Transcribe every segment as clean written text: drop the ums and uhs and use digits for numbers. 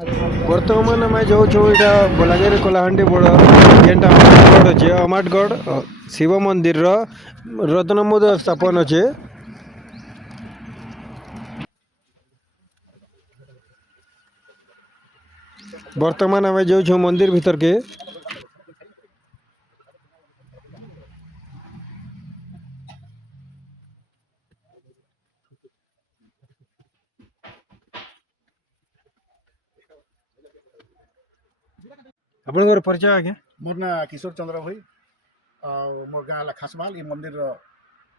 ବର୍ତ୍ତମାନ ଆମେ ଯାଉଛୁ ଏଇଟା ବଲାଙ୍ଗୀର କଳାହାଣ୍ଡି ବୋର୍ଡ ଯେନ୍ଟା ଅମାଟଗଡ଼ ଅଛେ ଅମାଟଗଡ଼ ଶିବ ମନ୍ଦିରର ରତ୍ନମୁଦ ସ୍ଥାପନ ଅଛେ। ବର୍ତ୍ତମାନ ଆମେ ଯାଉଛୁ ମନ୍ଦିର ଭିତରକେ। ଆପଣଙ୍କର ପରିଚୟ ଆଜ୍ଞା? मोर ना किशोर चंद्र भाई मोर गाँ है खासमाल ये मंदिर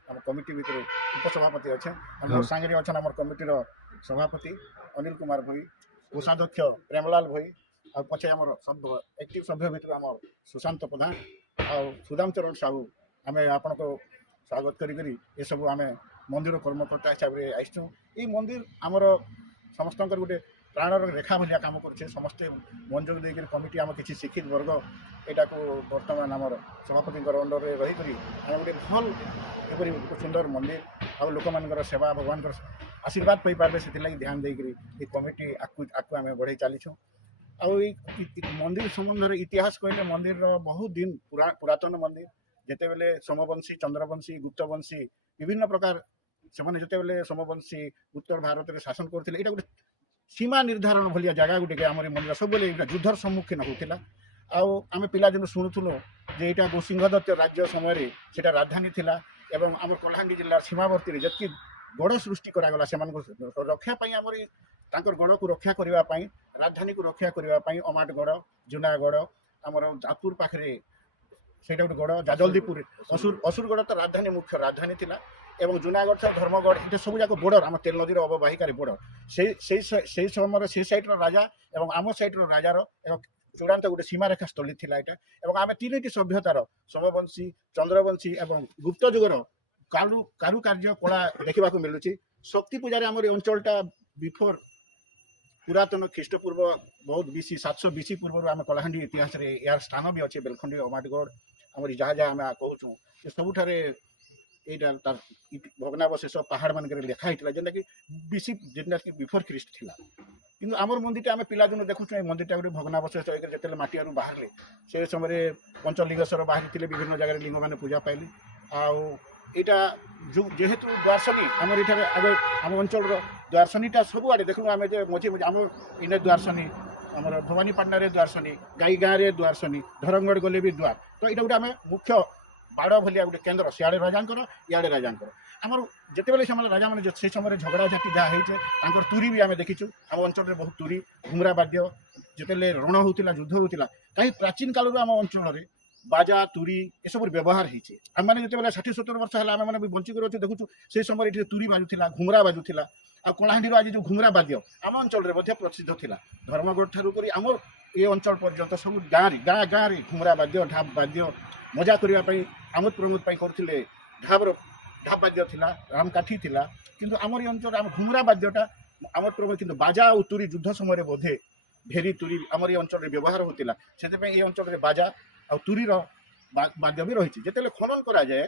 आम कमिटी भितर उपसभापति अच्छे मोर सांगे अच्छा आम कमिटी सभापति अनिल कुमार भाई कोषाध्यक्ष प्रेमलाल भाई आ पछे आम सब एक्टिव सभ्य भितर आम सुशांत प्रधान आ सुदाम चरण साहू आम आपण को स्वागत करी ये सब आम मंदिर कर्मकर्ता हिसाब से आसचु। ये मंदिर आमर समस्त गोटे प्राणर रेखा भाया कम कर समस्ते मन जोग देकर कमिटी आम किसी शिक्षित वर्ग यहाँ को बर्तमान आमर सभापति अंडर में रहीकि आम गोटे भल एपरी सुंदर मंदिर आ लोक मान सेवा भगवान आशीर्वाद पाई पारे से ध्यान देकर ये कमिटी आकु आम बढ़े चलीछुँ। मंदिर संबंध इतिहास कहले मंदिर बहुत दिन पुरातन मंदिर जिते बेले सोमवंशी चंद्रवंशी गुप्तवंशी विभिन्न प्रकार से जिते सोमवंशी उत्तर भारत में शासन करते यहाँ गोटे सीमा निर्धारण भाया जगह गोटे आम मंदिर सब युद्धर सम्मुखीन होता आम पिलादिन शुणुलु जे यहाँ गोसिंहदत्त राज्य समय से राजधानी थिला एवं आम कलाहांडी जिला सीमावर्ती जी गढ़ सृष्टि करागला से रक्षापी आम गढ़ को रक्षा करने राजधानी को रक्षा करने अमाटगढ़ जूनागढ़ आमर जापुर पाखे से गोटे गढ़ जाजलदीपुर असुरगढ़ तो राजधानी मुख्य राजधानी थिला एवं जूनागढ़ था धर्मगढ़ ये सब जाक बॉर्डर आम तेल नदी अवबाहिकार बॉर्डर से समय से सैट्र राजा एवं आम सैट्र राजार चूड़ान्त गोटे सीमारेखा स्थली थी यहाँ आम तीन सभ्यतार सोमवंशी चंद्रवंशी एवं गुप्त जुगर कारुकार्य कला देखा मिलूँ। शक्ति पूजार आम अंचलटा बिफोर पुरातन ख्रीष्टपूर्व बहुत बीसी 700 बीसी पूर्व आम कलाहांडी इतिहास यार स्थान भी अच्छे बेलखंडी अमाटगढ़ आम जहाँ जहाँ आम कहूँ सबुठारे यहाँ तार भग्नावशेष पहाड़ मान लिखाई जेनटा कि बीसी जेनटा कि बिफोर ख्रीस्ट थिला किंतु आमर मंदिर आम पिलादिन देखुँ मंदिरटा गोटे भग्नावशेष जो मटियारू बाहर से समय पंचलिंगेश्वर बाहरी थे विभिन्न जगह लिंग मैंने पूजा पाइले आईटा जेहेतु द्वारसनी आम ये आगे आम अंचल द्वारसनीटा सबुआड़े देखूँ आम मझे मझे आम इने द्वारसनी आम भवानीपाटना द्वारसनी गाई गाँव में द्वारसनी धरमगढ़ गले भी द्वार तो यहाँ गोटे आम मुख्य बाड़ भाया गोटे केन्द्र सियाड़े राजांकर इे राजांकर आमर जितेबाला से राजा मैंने से समय झगड़ा झाटी जहाँ होते तुरी भी आम देखीचु आम अंचल में बहुत तुरी घुमरा बाद्य जिते रण होता युद्ध होता कहीं प्राचीन काल आम अंचल बाजा तुरी ये सब व्यवहार होती आम मैंने जिते 60-70 वर्ष है आम मैंने बंचिक अच्छे देखुँ से समय ये तुरी बाजुला घुमरा बाजुला आ कलाहांडी आज जो घुमरा बाद्य आम अंचल में प्रसिद्ध था धर्मगढ़ ठारू कर आम ये अंचल पर्यंत सब गाँव गाँव घुमरा बाद्य ढाप बाद्य मजा करने आमोद प्रमोद करते ढाप बाद्य था रामकाठी था किंतु आमर अंचल आम घुमरा बाद्यटा आमर प्रमोद किंतु बाजा और तुरी युद्ध समय बोधे भेरी तुरी आमर ये अंचल व्यवहार होता से ये अंचल बाजा आ तुरीर बाद्य भी रही जिते खनन कराए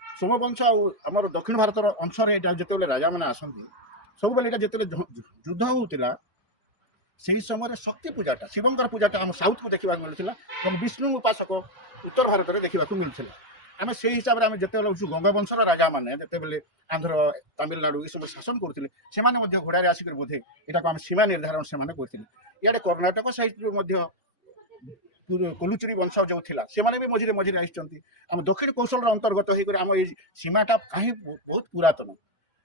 सोमवंश आमर दक्षिण भारत अंश जिते राजा मैंने आसती सब बेले जिते युद्ध होता से समय शक्ति पूजाटा शिवंकर पूजाटा आम साउथ को देखा मिलूला और विष्णु उपासक उत्तर भारत में देखा मिलूला आम से हिसाब से आम जिते गंगवंशर राजा मैंने जिते आंध्र तमिलनाडु ये सब शासन करते से घोड़े आसिक बोधे यहाँ आम सीमा निर्धारण से करते इे कर्णाटक साइड कोलुचुरी वंश जो था से भी मझे मझे आम दक्षिण कौशल अंतर्गत होकर आम ये सीमाटा कहीं बहुत पुरातन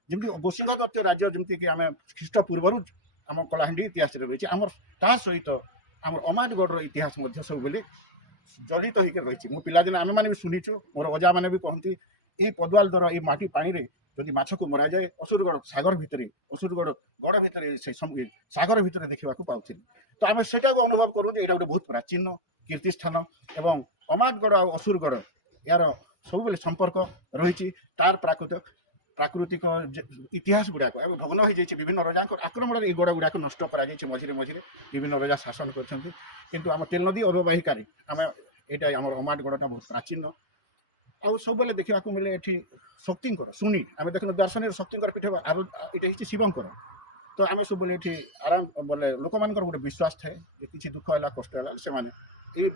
जमी गोसिंहदत्त राज्य जमीक आम ख्रीष्ट पूर्व आम कलाहांडी इतिहास रही आम ता सहित आम अमाटगढ़ इतिहास सब बेले जड़ित होकर रही मो पिलादिन आम मैंने भी शुणीचु मोर अजा मैंने भी कहती ये पदुआल दर ये माटी पानी जदि माछ को मरा जाए असुरगढ़ सागर भितर असुरगढ़ गढ़ भितर सागर भितर देखा पाऊँ तो आम से अनुभव करूँ ये गोटे बहुत प्राचीन कीर्तिस्थान एवं अमाटगढ़ आ असुरगढ़ यार सब बेले संपर्क रही तार प्राकृतिक इतिहास गुड़ाक भग्न हो जाए विभिन्न रजा आक्रमण ये गड़ गुड़ाक नष्ट कर मझे मझे विभिन्न रजा शासन कर आम तेल नदी अवबाहिकार आम यहाँ आम अमाटगढ़टा बहुत प्राचीन आउ सब बेले देखा मिले ये शक्ति शुणी आम देखो दर्शन शक्ति पीठ ये शिवंकर ତ ଆମେ ସବୁବେଳେ ଏଠି ଆରାମ ବୋଲେ ଲୋକମାନଙ୍କର ଗୋଟେ ବିଶ୍ୱାସ ଥାଏ ଯେ କିଛି ଦୁଃଖ ହେଲା କଷ୍ଟ ହେଲା ସେମାନେ ଏଇ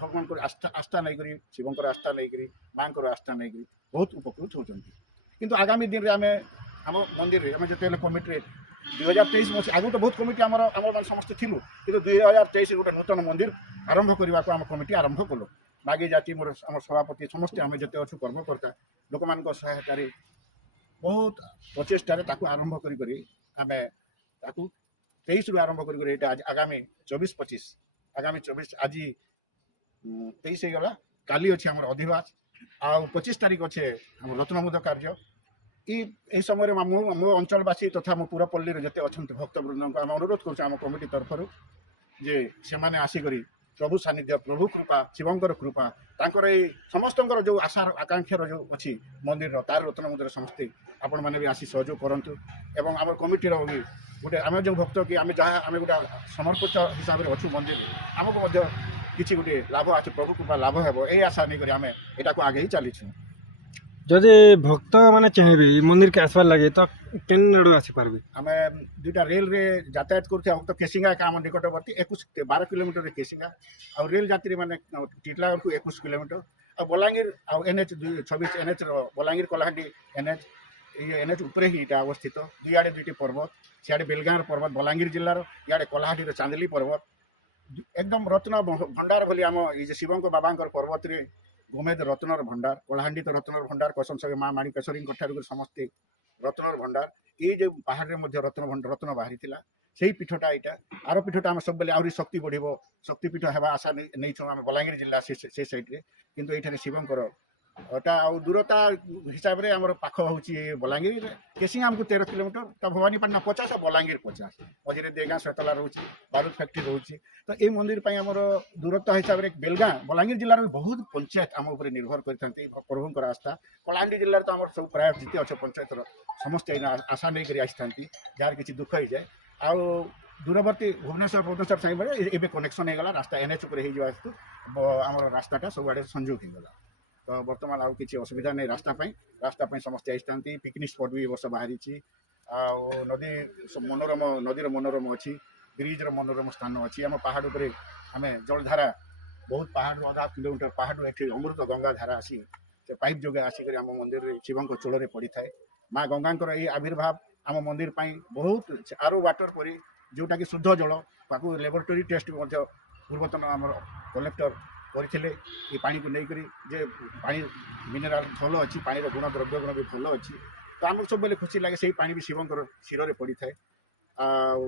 ଭଗବାନଙ୍କର ଆସ୍ଥା ନେଇକରି ଶିବଙ୍କର ଆସ୍ଥା ନେଇକରି ମାଙ୍କର ଆସ୍ଥା ନେଇକରି ବହୁତ ଉପକୃତ ହେଉଛନ୍ତି। କିନ୍ତୁ ଆଗାମୀ ଦିନରେ ଆମେ ଆମ ମନ୍ଦିରରେ ଆମେ ଯେତେବେଳେ କମିଟିରେ 2023 ମସିହା ଆଗରୁ ତ ବହୁତ କମିଟି ଆମର ମାନେ ସମସ୍ତେ ଥିଲୁ, କିନ୍ତୁ 2023 ଗୋଟେ ନୂତନ ମନ୍ଦିର ଆରମ୍ଭ କରିବାକୁ ଆମ କମିଟି ଆରମ୍ଭ କଲୁ। ମାଗି ଜାତି ମୋର ଆମ ସଭାପତି ସମସ୍ତେ ଆମେ ଯେତେ ଅଛୁ କର୍ମକର୍ତ୍ତା ଲୋକମାନଙ୍କ ସହାୟତାରେ ବହୁତ ପ୍ରଚେଷ୍ଟାରେ ତାକୁ ଆରମ୍ଭ କରି ଆମେ ତାକୁ 23ରୁ ଆରମ୍ଭ କରି ଏଇଟା ଆଗାମୀ 24-25 ଆଗାମୀ 24 ଆଜି 23 ହେଇଗଲା, କାଲି ଅଛି ଆମର ଅଧିବାସ ଆଉ 25 ତାରିଖ ଅଛି ଆମର ରତ୍ନମୁଦ କାର୍ଯ୍ୟ। এই ସମୟରେ ମୋ ଅଞ୍ଚଳବାସୀ ତଥା ମୋ ପୁରପଲ୍ଲୀରେ ଯେତେ ଅଛନ୍ତି ଭକ୍ତବୃନ୍ଦଙ୍କୁ ଆମେ ଅନୁରୋଧ କରୁଛୁ ଆମ କମିଟି ତରଫରୁ ଯେ ସେମାନେ ଆସିକରି ପ୍ରଭୁ ସାନ୍ନିଧ୍ୟ ପ୍ରଭୁ କୃପା ଶିବଙ୍କର କୃପା ତାଙ୍କର ଏଇ ସମସ୍ତଙ୍କର ଯେଉଁ ଆଶାର ଆକାଂକ୍ଷାର ଯେଉଁ ଅଛି ମନ୍ଦିରର ତାର ରତ୍ନମୁଦ୍ରାରେ ସମସ୍ତେ ଆପଣମାନେ ବି ଆସି ସହଯୋଗ କରନ୍ତୁ। ଏବଂ ଆମର କମିଟିର ବି ଗୋଟେ ଆମେ ଯେଉଁ ଭକ୍ତ କି ଆମେ ଯାହା ଆମେ ଗୋଟେ ସମର୍ପିତ ହିସାବରେ ଅଛୁ ମନ୍ଦିରରେ ଆମକୁ ମଧ୍ୟ କିଛି ଗୋଟେ ଲାଭ ଅଛି ପ୍ରଭୁ କୃପା ଲାଭ ହେବ ଏଇ ଆଶା ନେଇକରି ଆମେ ଏଟାକୁ ଆଗେଇ ଚାଲିଛୁ। ଯଦି ଭକ୍ତ ମାନେ ଚାହିଁବେ ଏ ମନ୍ଦିରକେ ଆସିବାର ଲାଗେ ତ କେନ୍ ଆଡ଼ୁ ଆସିପାରିବେ? ଆମେ ଦୁଇଟା ରେଲରେ ଯାତାୟାତ କରୁଥିବା ଭକ୍ତ କେସିଙ୍ଗା ଆମ ନିକଟବର୍ତ୍ତୀ 12 କିଲୋମିଟର କେସିଙ୍ଗା ଆଉ ରେଲ ଯାତ୍ରୀ ମାନେ ଟିଟଲାଗଡ଼କୁ 21 କିଲୋମିଟର ଆଉ ବଲାଙ୍ଗୀର ଆଉ NH 26 NHର ବଲାଙ୍ଗୀର କଳାହାଣ୍ଡି NH এই NH ଉପରେ ହିଁ ଏଇଟା ଅବସ୍ଥିତ। ଦୁଇଆଡ଼େ ଦୁଇଟି ପର୍ବତ, ସିଆଡ଼େ ବେଲଗାଁର ପର୍ବତ ବଲାଙ୍ଗୀର ଜିଲ୍ଲାର, ଇଆଡ଼େ କଳାହାଣ୍ଡିର ଚାନ୍ଦିଲି ପର୍ବତ একদম রত্ন ভଣ୍ଡାର ବୋଲି ଆମ ଏଇ ଯେ ଶିବଙ୍କ ବାବାଙ୍କର ପର୍ବତରେ ଗୋମେଦ ରତ୍ନର ଭଣ୍ଡାର କଳାହାଣ୍ଡି ତ ରତ୍ନର ଭଣ୍ଡାର କସମ ସଙ୍ଗେ ମା ମାଣିକେଶ୍ୱରୀଙ୍କ ଠାରୁ ସମସ୍ତେ ରତ୍ନର ଭଣ୍ଡାର ଏଇ ଯେ ପାହାଡ଼ରେ ମଧ୍ୟ ରତ୍ନ ବାହାରିଥିଲା ସେଇ ପୀଠଟା ଏଇଟା। ଆର ପୀଠଟା ଆମେ ସବୁବେଳେ ଆହୁରି ଶକ୍ତି ବଢ଼ିବ ଶକ୍ତିପୀଠ ହେବା ଆଶା ନେଇଛୁ ଆମେ ବଲାଙ୍ଗୀର ଜିଲ୍ଲା ସେ ସାଇଡ଼୍ରେ, କିନ୍ତୁ ଏଇଠାରେ ଶିବଙ୍କର ଏଟା ଆଉ ଦୂରତା ହିସାବରେ ଆମର ପାଖ ହେଉଛି ବଲାଙ୍ଗୀର କେସିଂ ଆମକୁ 13 କିଲୋମିଟର ତ ଭବାନୀପାଟଣା 50 ଆଉ ବଲାଙ୍ଗୀର 50 ମଝିରେ ଦେଗାଁ ଶୈତଲା ରହୁଛି ବାରୁଦ ଫ୍ୟାକ୍ଟ୍ରି ରହୁଛି। ତ এই ମନ୍ଦିର ପାଇଁ ଆମର ଦୂରତ୍ୱ ହିସାବରେ ବେଲଗାଁ ବଲାଙ୍ଗୀର ଜିଲ୍ଲାର ବି ବହୁତ ପଞ୍ଚାୟତ ଆମ ଉପରେ ନିର୍ଭର କରିଥାନ୍ତି ପ୍ରଭୁଙ୍କର ଆସ୍ଥା। କଳାହାଣ୍ଡି ଜିଲ୍ଲାରେ ତ ଆମର ସବୁ ପ୍ରାୟ ଯେତେ ଅଛ ପଞ୍ଚାୟତର ସମସ୍ତେ ଆଶା ନେଇକରି ଆସିଥାନ୍ତି ଯାହାର କିଛି ଦୁଃଖ ହେଇଯାଏ। ଆଉ ଦୂରବର୍ତ୍ତୀ ଭୁବନେଶ୍ୱର ସାଙ୍ଗରେ ଏବେ କନେକ୍ସନ୍ ହେଇଗଲା ରାସ୍ତା NH ଉପରେ ହେଇଯିବା ହେତୁ ଆମର ରାସ୍ତାଟା ସବୁଆଡ଼େ ସଂଯୋଗ ହେଇଗଲା। ତ ବର୍ତ୍ତମାନ ଆଉ କିଛି ଅସୁବିଧା ନାହିଁ ରାସ୍ତା ପାଇଁ ସମସ୍ତେ ଆସିଥାନ୍ତି। ପିକନିକ୍ ସ୍ପଟ୍ ବି ଏ ବର୍ଷ ବାହାରିଛି ଆଉ ନଦୀର ମନୋରମ ଅଛି, ବ୍ରିଜ୍ର ମନୋରମ ସ୍ଥାନ ଅଛି। ଆମ ପାହାଡ଼ ଉପରେ ଆମେ ଜଳଧାରା ବହୁତ ପାହାଡ଼ରୁ 1.5 କିଲୋମିଟର ପାହାଡ଼ରୁ ଏଠି ଅମୃତ ଗଙ୍ଗା ଧାରା ଆସି ସେ ପାଇପ୍ ଯୋଗେ ଆସିକରି ଆମ ମନ୍ଦିରରେ ଶିବଙ୍କ ଚୂଳରେ ପଡ଼ିଥାଏ। ମା ଗଙ୍ଗାଙ୍କର ଏହି ଆବିର୍ଭାବ ଆମ ମନ୍ଦିର ପାଇଁ ବହୁତ RO ୱାଟର ପରି ଯେଉଁଟାକି ଶୁଦ୍ଧ ଜଳ ତାକୁ ଲ୍ୟାବୋରେଟୋରୀ ଟେଷ୍ଟ ମଧ୍ୟ ପୂର୍ବତନ ଆମର କଲେକ୍ଟର କରିଥିଲେ ଏ ପାଣିକୁ ନେଇକରି ଯେ ପାଣି ମିନେରାଲ ଭଲ ଅଛି, ପାଣିର ଦ୍ରବ୍ୟ ଗୁଣ ବି ଭଲ ଅଛି। ତ ଆମକୁ ସବୁବେଳେ ଖୁସି ଲାଗେ ସେଇ ପାଣି ବି ଶିବଙ୍କର ଶିରରେ ପଡ଼ିଥାଏ। ଆଉ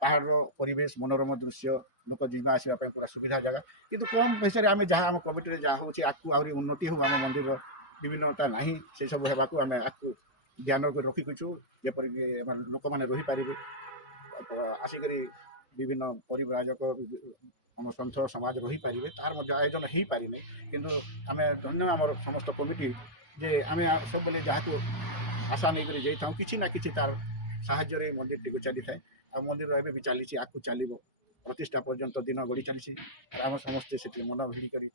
ପାହାଡ଼ର ପରିବେଶ ମନୋରମ ଦୃଶ୍ୟ ଲୋକ ଯିବା ଆସିବା ପାଇଁ ପୁରା ସୁବିଧା ଜାଗା, କିନ୍ତୁ କମ୍ ପଇସାରେ ଆମେ ଯାହା ଆମ କମିଟିରେ ଯାହା ହେଉଛି ଆଗକୁ ଆହୁରି ଉନ୍ନତି ହେଉ ଆମ ମନ୍ଦିରର ବିଭିନ୍ନତା ନାହିଁ ସେସବୁ ହେବାକୁ ଆମେ ଆଗକୁ ଧ୍ୟାନ କରି ରଖିଛୁ ଯେପରିକି ଲୋକମାନେ ରହିପାରିବେ ଆସିକରି ବିଭିନ୍ନ ପରିବ୍ରାଜକ ଆମ ସନ୍ଥ ସମାଜ ରହିପାରିବେ ତାର ମଧ୍ୟ ଆୟୋଜନ ହେଇପାରିନି। କିନ୍ତୁ ଆମେ ଧନ୍ୟ ଆମର ସମସ୍ତ କମିଟି ଯେ ଆମେ ସବୁବେଳେ ଯାହାକୁ ଆଶା ନେଇକରି ଯାଇଥାଉ କିଛି ନା କିଛି ତାର ସାହାଯ୍ୟରେ ମନ୍ଦିରଟିକୁ ଚାଲିଥାଏ ଆଉ ମନ୍ଦିର ଏବେ ବି ଚାଲିଛି ଆଗକୁ ଚାଲିବ ପ୍ରତିଷ୍ଠା ପର୍ଯ୍ୟନ୍ତ ଦିନ ଗଡ଼ି ଚାଲିଛି। ଆମେ ସମସ୍ତେ ସେଥିରେ ମନ ଭିଡ଼ି କରି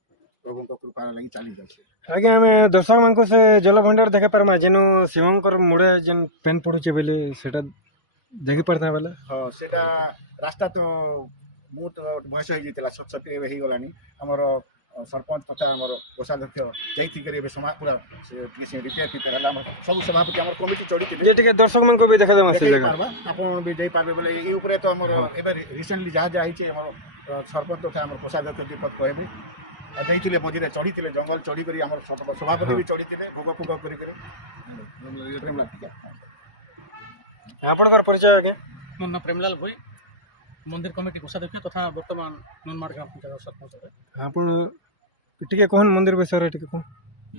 ପ୍ରଭୁଙ୍କ କୃପା ଲାଗି ଚାଲି ଯାଉଛି। ଆଜ୍ଞା ଆମେ ଦର୍ଶକମାନଙ୍କୁ ସେ ଜଳଭଣ୍ଡାର ଦେଖାଇ ପାରମା ଯେନୁ ଶିବଙ୍କର ମୁଡ଼େ ଯେନ୍ ପେନ୍ ପଡ଼ୁଛେ ବୋଲି ସେଟା ଦେଖିପାରିଥା ବେଲେ? ହଁ ସେଟା ରାସ୍ତା ତ ମୁଁ ତ ବୟସ ହେଇଯାଇଥିଲା 67 ଏବେ ହେଇଗଲାଣି। ଆମର ସରପଞ୍ଚ ତଥା ଆମର କୋଷାଧ୍ୟକ୍ଷ ଯାଇଥିକରି ଏବେ ପୁରା ଟିକେ ସେ ରିପେୟାର ହେଲା ଆମର ସବୁ ସଭାପତି ଆମର କମିଟି ଚଢ଼ିଥିଲେ ଯେ ଟିକେ ଦର୍ଶକମାନଙ୍କୁ ବି ଦେଖାଦେମା ସେ ଜାଗା ପାରବା ଆପଣ ବି ଯାଇପାରିବେ ବୋଲେ ଏଇ ଉପରେ ତ ଆମର ଏବେ ରିସେଣ୍ଟଲି ଯାହା ହେଇଛି ଆମର ସରପଞ୍ଚ ତଥା ଆମର କୋଷାଧ୍ୟକ୍ଷ ଦୀପକ କହିବେ ଯାଇଥିଲେ ମଝିରେ ଚଢ଼ିଥିଲେ ଜଙ୍ଗଲ ଚଢ଼ିକରି ଆମର ସଭାପତି ବି ଚଢ଼ିଥିଲେ ଭୋଗ ଫୋଗ କରିକରି। ଆପଣଙ୍କର ପରିଚୟ ଆଜ୍ଞା? ମୋ ନାଁ ପ୍ରେମଲାଲ ଭୋଇ, ମନ୍ଦିର କମିଟି କୋଷାଧ୍ୟକ୍ଷ ତଥା ବର୍ତ୍ତମାନ ନୂନମାଡ଼ ଗ୍ରାମ ପଞ୍ଚାୟତ ସରପଞ୍ଚ। ଆପଣ ଟିକେ କହନ୍ ମନ୍ଦିର ବିଷୟରେ ଟିକେ କହନ୍।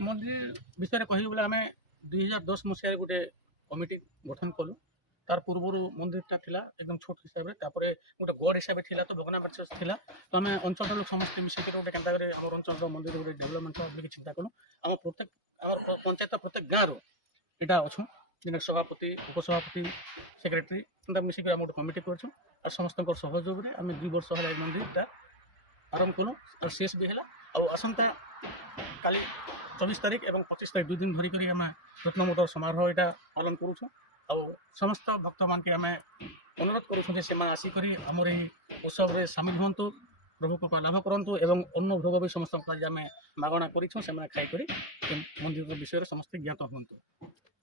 ମନ୍ଦିର ବିଷୟରେ କହିବି ବୋଲେ ଆମେ 2010 ମସିହାରେ ଗୋଟେ କମିଟି ଗଠନ କଲୁ। ତାର ପୂର୍ବରୁ ମନ୍ଦିରଟା ଥିଲା ଏକଦମ ଛୋଟ ହିସାବରେ, ତାପରେ ଗୋଟେ ଗଡ଼ ହିସାବରେ ଥିଲା ତ ଭଗ୍ନାବଶେଷ ଥିଲା। ତ ଆମେ ଅଞ୍ଚଳର ଲୋକ ସମସ୍ତେ ମିଶିକରି ଗୋଟେ କେନ୍ତା କରି ଆମର ଅଞ୍ଚଳର ମନ୍ଦିର ଗୋଟେ ଡେଭଲପମେଣ୍ଟ ବୋଲି ଚିନ୍ତା କଲୁ। ଆମର ପଞ୍ଚାୟତ ପ୍ରତ୍ୟେକ ଗାଁରୁ ଏଇଟା ଅଛୁ ଯେନ୍ ସଭାପତି ଉପସଭାପତି ସେକ୍ରେଟାରୀ ଏନ୍ତା ମିଶିକରି ଆମେ ଗୋଟେ କମିଟି କରିଛୁ ଆଉ ସମସ୍ତଙ୍କର ସହଯୋଗରେ ଆମେ 2 ବର୍ଷ ହେଲା ଏ ମନ୍ଦିରଟା ଆରମ୍ଭ କଲୁ ଆଉ ଶେଷ ବି ହେଲା। ଆଉ ଆସନ୍ତା କାଲି 24 ତାରିଖ ଏବଂ 25 ତାରିଖ 2 ଦିନ ଧରିକରି ଆମେ ରତ୍ନମୋଦର ସମାରୋହ ଏଇଟା ପାଳନ କରୁଛୁ। ଆଉ ସମସ୍ତ ଭକ୍ତମାନଙ୍କୁ ଆମେ ଅନୁରୋଧ କରୁଛୁ ଯେ ସେମାନେ ଆସିକରି ଆମର ଏହି ଉତ୍ସବରେ ସାମିଲ ହୁଅନ୍ତୁ, ପ୍ରଭୁ କୃପା ଲାଭ କରନ୍ତୁ ଏବଂ ଅନ୍ନ ଭୋଗ ବି ସମସ୍ତଙ୍କ ଆଜି ଆମେ ମାଗଣା କରିଛୁ, ସେମାନେ ଖାଇକରି ଏ ମନ୍ଦିର ବିଷୟରେ ସମସ୍ତେ ଜ୍ଞାତ ହୁଅନ୍ତୁ।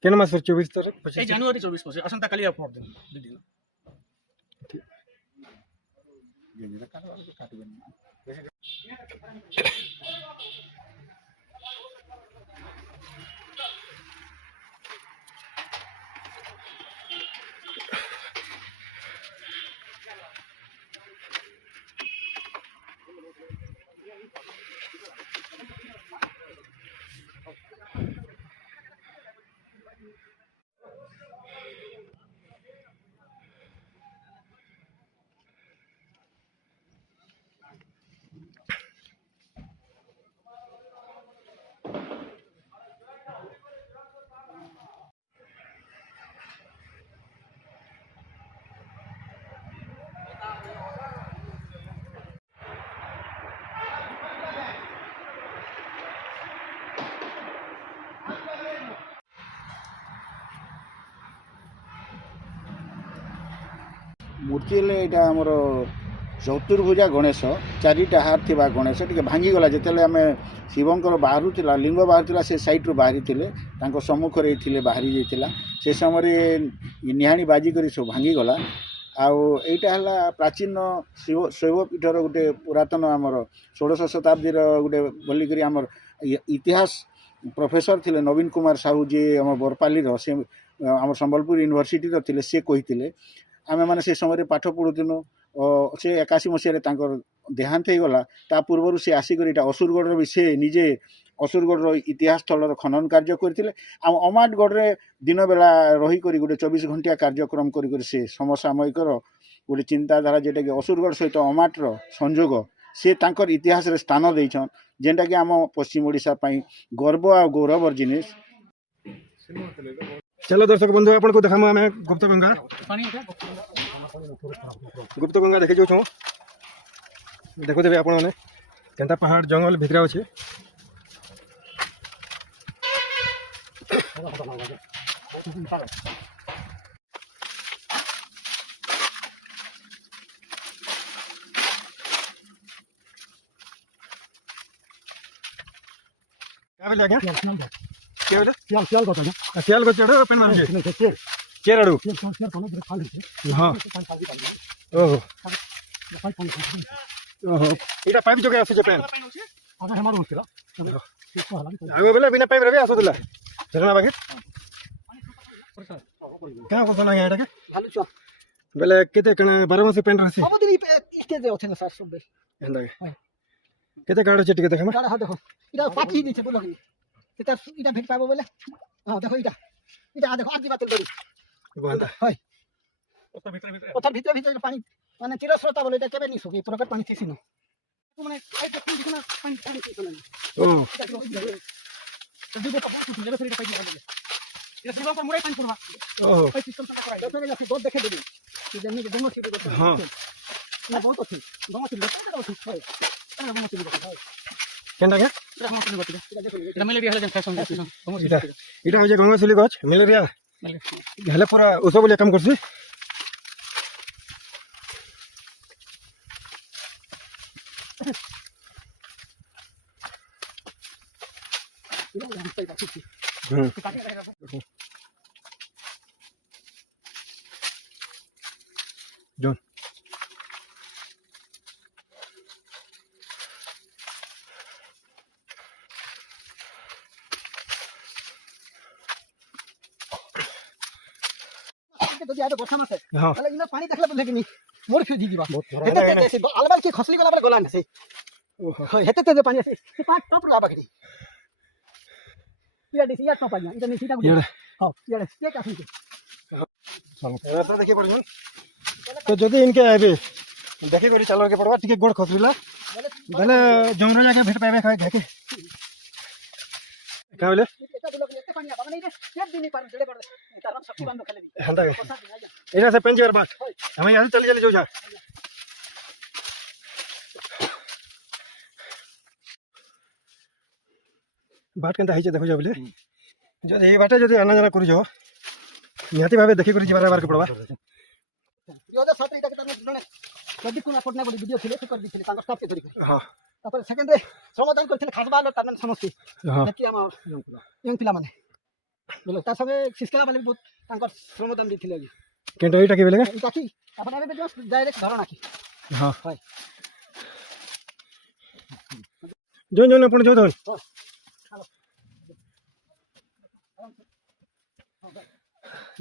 କେନ୍ ମାସ 24 ତାରିଖ এই ଜାନୁଆରୀ 24 ପଡ଼ୁଛି, ଆସନ୍ତାକାଲି ଆଉ ପରଦିନ 2 ଦିନ। ମୂର୍ତ୍ତି ହେଲେ ଏଇଟା ଆମର ଚତୁର୍ଭୁଜା ଗଣେଶ, ଚାରିଟା ହାତ ଥିବା ଗଣେଶ ଟିକେ ଭାଙ୍ଗିଗଲା ଯେତେବେଳେ ଆମେ ଶିବଙ୍କର ବାହାରୁଥିଲା ଲିଙ୍ଗ ବାହାରୁଥିଲା ସେ ସାଇଡ଼୍ରୁ ବାହାରିଥିଲେ, ତାଙ୍କ ସମ୍ମୁଖରେ ଥିଲେ ବାହାରି ଯାଇଥିଲା, ସେ ସମୟରେ ନିହାଣି ବାଜିକରି ସବୁ ଭାଙ୍ଗିଗଲା। ଆଉ ଏଇଟା ହେଲା ପ୍ରାଚୀନ ଶୈବପୀଠର ଗୋଟେ ପୁରାତନ ଆମର 16ଶ ଶତାବ୍ଦୀର ଗୋଟେ ବୋଲିକରି ଆମର ଇତିହାସ ପ୍ରଫେସର ଥିଲେ ନବୀନ କୁମାର ସାହୁ, ଯିଏ ଆମ ବରପାଲିର, ସେ ଆମର ସମ୍ବଲପୁର ୟୁନିଭର୍ସିଟିର ଥିଲେ, ସେ କହିଥିଲେ। ଆମେମାନେ ସେ ସମୟରେ ପାଠ ପଢ଼ୁଥିଲୁ, ସେ 81 ମସିହାରେ ତାଙ୍କର ଦେହାନ୍ତ ହେଇଗଲା। ତା ପୂର୍ବରୁ ସେ ଆସିକରି ଏଇଟା ଅସୁରଗଡ଼ର ବି ସେ ନିଜେ ଅସୁରଗଡ଼ର ଇତିହାସ ସ୍ଥଳର ଖନନ କାର୍ଯ୍ୟ କରିଥିଲେ। ଆଉ ଅମାଟଗଡ଼ରେ ଦିନବେଲା ରହିକରି ଗୋଟେ 24 ଘଣ୍ଟିଆ କାର୍ଯ୍ୟକ୍ରମ କରିକରି ସେ ସମସାମୟିକର ଗୋଟେ ଚିନ୍ତାଧାରା ଯେଟାକି ଅସୁରଗଡ଼ ସହିତ ଅମାଟର ସଂଯୋଗ ସେ ତାଙ୍କର ଇତିହାସରେ ସ୍ଥାନ ଦେଇଛନ୍, ଯେନ୍ଟାକି ଆମ ପଶ୍ଚିମ ଓଡ଼ିଶା ପାଇଁ ଗର୍ବ ଆଉ ଗୌରବର ଜିନିଷ। चलो दर्शक बंधु आपन को देखामु आमे गुप्त गंगा ପାଣି ଏଇଟା गुप्त गंगा देखि जाउछौ। देखो देबे आपन माने केनता पहाड़ जंगल भितरा अछि। क्या बोले आज्ञा क्या बोले सियाल को चढ़ो पेन मार के चेराडू हाँ ओहो ओहो इटा पाइप जगे आसे पेन आगो बेला बिना पाइप रे आसुतला झरना बागे क्या को ना एटा के बेले केते कण 12 मास पेन रहसी अब दिन इके जे ओथे सर सब एंदा केते काढो छे टिके देखमा गाड़ा देखो इटा पाठी दी छे बोलो कि इटा इटा भेट पाबो बोले हां देखो इटा इटा देखो आदि बात बड़ी बांधा हाय ओतर ভিতরে ভিতরে ओथर भीतर भीतर पानी माने चिरस्रोता बोले इटा केबे नि सुके प्रकट पानी थिसी न माने आई देखो दिखना पानी पानी थिसी न ओ দুটো পানি ফুটে যাবে সেটা পাইতে হবে এটা শিবম পর মুরাই পানি পড়বা ओहो এই সিস্টেমটা করাই देखो ना गो देखे देबी कि जन्नी के दंगो छिबे देखो हाँ ना बहुत अच्छी दंगो छिबे देखो ठीक है ना दंगो छिबे देखो केनता के এটা আমার কাছে গতি इटा देखो এটা ম্যালেরিয়া হলে যেন ফ্যাশন দিছিস इटा इटा हो जे गंगासुली गछ मलेरिया हेले पूरा ओसो बोले काम करसी इटा हम पे ठीक जोन যদি আইতো কথা মাসে हाँ তাহলে ইনা পানি দেখলে বলে কিনি মোর ফিউ দিবা बहुत হেতে তেতে আলবার কি খসলি গলা বলে গলা না সে ओहो হেতে তেতে পানি আছে সে পাঁচ টপ লাবা করি ইয়া দিছি ইয়া টপ পানি এটা নি সিটা येडा हां ইয়া কে কাছে रास्ता देखि पड़जन तो जदी इनके आबे देखि गड़ी चलो के पड़वा टिके गोड़ खसरिला बेले जंगल जाके भेट पाबे खाए घाके का बोले এটা বলে এতে পানি আবা মানে এটা এক দিনই পানি জেলে পড়ে তার শক্তি বন্ধ খেলে দি हंदा के इना से पेंचर बात हमें यहां चले चले जो जा बाट केनता हिचे देखो जा बोले जदी ए बाटे जदी आना जाना करू जो ନିହାତି ଭାବେ ଦେଖିକରି ଯିବାକେ ପଡ଼ବା। 2017 ଏଇଟା କେତେ ଜଣେ ପ୍ରଦୀପ କୁମାର ପଟ୍ଟନାୟକ ବୋଲି ଭିଡ଼ିଓ ଥିଲେ ସେ କରିଦେଇଥିଲେ ତାଙ୍କ ଷ୍ଟାଫ୍ କେ ଧରିକି। ହଁ ତାପରେ ସେକେଣ୍ଡରେ ଶ୍ରମଦାନ କରିଥିଲେ ଖାସବାଲ ତାମାନେ ସମସ୍ତେ ହଁ ଦେଖି ଆମ ୟଙ୍ଗ ପିଲାମାନେ ବୋଲେ ତା ସଙ୍ଗେ ଶିଶକଲା ବାଲେ ବି ବହୁତ ତାଙ୍କର ଶ୍ରମଦାନ ଦେଇଥିଲେ ଆଜି କିନ୍ତୁ ଏଇଟା କି ବେଲେ ଏଇଟା କି ଆପଣ ଏବେ ଜଷ୍ଟ ଡାଇରେକ୍ଟ ଧାରଣା କି ହଁ হয় ଯୋଉ ଆପଣ ଯୋଉ ଧର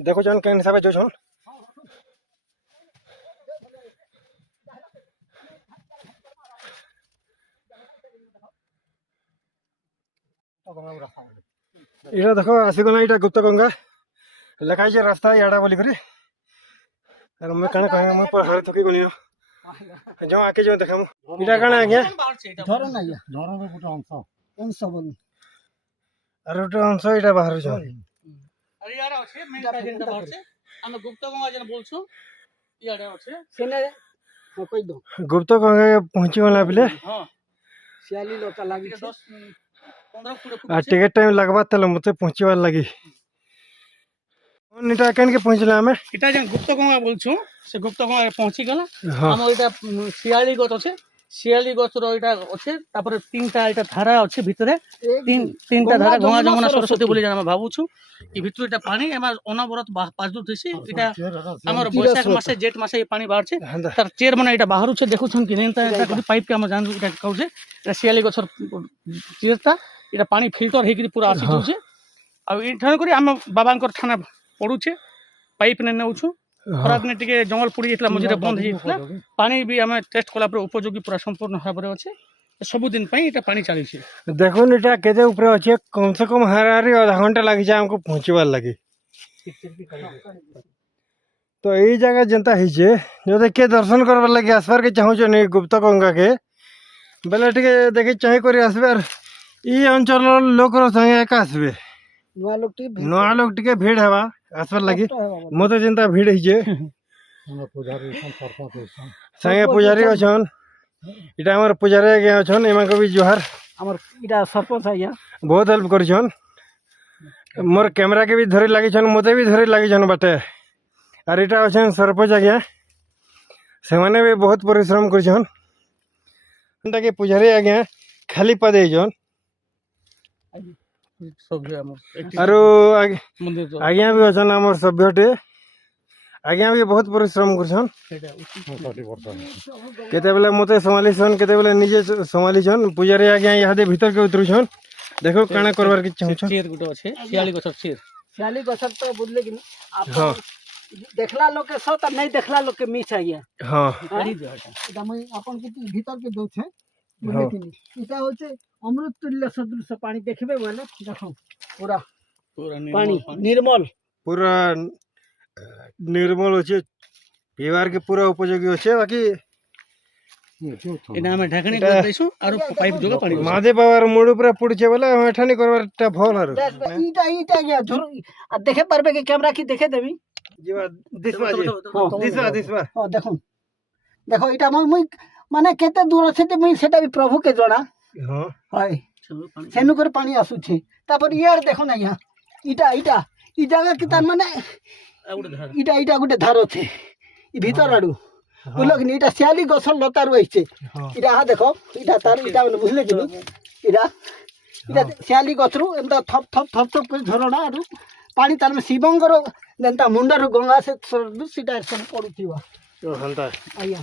ଦେଖୁଛନ୍ କେନ୍ ହିସାବେ ଯୋଉଛନ୍ ଏଇଟା ଦେଖ ଆସିଗଲା ଏଇଟା ଗୁପ୍ତ ଗଙ୍ଗା ଲେଖା ହେଇଛି ରାସ୍ତା ଇଆଡ଼ା ବୋଲିକରି ଆର ମୁଇଁ କାଣା କହିବି ମୁଇଁ ପୁରା ହାରେ ଥକି ଗଲି ଯୋଉ ଆକେ ଯୋଉ ଦେખાମୁ ଏଇଟା କାଣା ଆଜ୍ଞା ଝରଣା ଆଜ୍ଞା ଝରଣାର ଗୋଟେ ଅଂଶ ବୋଲି ଆର ଗୋଟେ ଅଂଶ ଏଇଟା ବାହାରୁଛ अरे यार अच्छे मैं जेनटा बाहर से हम गुप्ता गंगा जन बोलछु यार अच्छे ସେନେ କହି ଦो ଗୁପ୍ତ ଗଙ୍ଗା ପହଞ୍ଚି ଗଲା ବେଲେ हां ଶିଆଲି ଲତା ଲାଗି 10 15 फुट আর টিকে টাইম লাগবা তাহলে মতে পৌঁছিবার লাগি এটা কেনকে পৌঁছলে আমি এটা যেন গুপ্ত গঙ্গা বলছো সে গুপ্ত গঙ্গা পৌঁছি গলা হ্যাঁ আমার এটা শিয়ালি গছ আছে শিয়ালি গছর এটা আছে তারপরে তিনটা এটা ধারা আছে ভিতরে তিনটা ধারা গঙ্গা যমুনা সরস্বতী বলে আমি ভাবুছু এই ভিতরে এটা পানি আমার অনবরত পাজু দিছে এটা আমার বৈশাখ মাসে জেঠ মাসে এই পানি বাড়ছে তার চের মানে এটা বাহারুছে দেখুছন কি নেন এটা কোটি পাইপ কে আমরা জানু এটা কହୁছে এটা শিয়ালি গছর চেরটা এটা পানি ফিল্টার ହେଇକିରି পুরা আসি যাচ্ছে আর এঠানে করে আমি বাবাঙ্কর থানা পড়ুছে পাইপ নে নেউছু খরাদ নে টিকে জঙ্গল পুড়ি যেতলা মଝିରେ বন্ধ ହେଇଥିଲା পানি ବି ଆମେ ଟେଷ୍ଟ କଲା ପରେ ଉପଯୋଗୀ ପୁରା ସମ୍ପୂର୍ଣ୍ଣ ଭାବରେ ଅଛି ସବୁଦିନ ପାଇଁ এটা পানি ଚାଲିଛି দেখুন এটা কেতে উপরে আছে কমসে কম হারাহারি আধা ঘন্টা লাগিছে আমাকে পৌঁছিবার লাগি তো এই জায়গা যেটা হয়েছে যদি কে দর্শন করবার লাগি আসবার কে চাহুছন এই গুপ্ত গঙ্গাকে বেলে টিকে দেখি চাহি করে আসবে আর এই অঞ্চলের লোকর সঙ্গে একা আসবে ନୂଆ ଲୋକଟି ନୂଆ ଲୋକ ଟିକେ ଭିଡ଼ ହେବା আসবার লাগি মতো যেটা ভিড় হয়েছে সাଙ୍ଗে পূজারি অছন এটা আমার পূজারি আজ্ঞা অছন এমাকে বি জুহার ଆମର ଏଇଟା ସରପଞ୍ଚ ଆଜ୍ଞା ବହୁତ ହେଲ୍ପ କରିଛନ୍ মোর ক্যামেরাকে বি ধরে লাগিছন মতে বি ধরে লাগিছন বাটে আর এটা অছেন সরপঞ্চ আজ্ঞা সেমানে বি বহুত পরিশ্রম করছন এটাকে পূজারি আজ্ঞা খালি পা ଦେଇଛন সবজি আমার আর মন্দির আজ্ঞা বি অছন আমার সভ্যটে আজ্ঞা বি বহুত পরিশ্রম করছন কেতেবেলে মতে সম্ভালিছন কেতেবেলে নিজে সম্ভালিছন পূজারি আজ্ঞা ইহাদে ভিতরকে উতরুছন দেখো কাଣା করবার কি চাহুছন চের গুটো আছে শিয়ালি গছর চের ଶିଆଲି ଗଛର ତ ବୁଝିଲେ କି ହଁ ଦେଖିଲା ଲୋକେ ସତ ଆଉ ନାଇଁ ଦେଖିଲା ଲୋକେ ମିଛ ଆଜ୍ଞା ହଁ এটা মুই আপন কি ভিতরকে দউছে বুঝলে কি এটা হচ্ছে অমৃত তুল্য সদৃশ পানি দেখবে বলে দেখো পুরা পানি নির্মল পুরা নির্মল আছে পিবার কে পুরা উপযোগী আছে বাকি এটা আমি ঢাকনি করে দিছু আর পাইপ যোগা পানি মাদে বাবার মুড উপরে পড়ছে বলে এঠানি করবারটা ভাল আর এইটা এইটা আজ্ঞা ধরো আর দেখে পারবে কি ক্যামেরা কি দেখে দেবি জিবা দিসবা দিসবা হ্যাঁ দেখুন দেখো এটা মুই মানে কেতে দূর আছে যে মুই সেটা বি প্রভু কে জনা হ্যাঁ হয় সেনু করে পানি আসুছে তারপর ইয়ার দেখো না ইয়া ইটা ইটা ই জায়গা কি তার মানে ইটা ইটা গোটে ধার আছে ই ভিতর আড়ু বুঝলো কি এটা শিয়ালি গছর লতা রয়েছে এটা হা দেখো এটা তার এটা মানে বুঝলে কি এটা এটা শিয়ালি গছরু এমতা থপ থপ থপ থপ করে ঝরଣା আড়ু পানি তার মানে শিবঙ্গর যেনতা মুন্ডারু গঙ্গা সে সেটা পড়ুথিবা হন্তা আଜ୍ଞା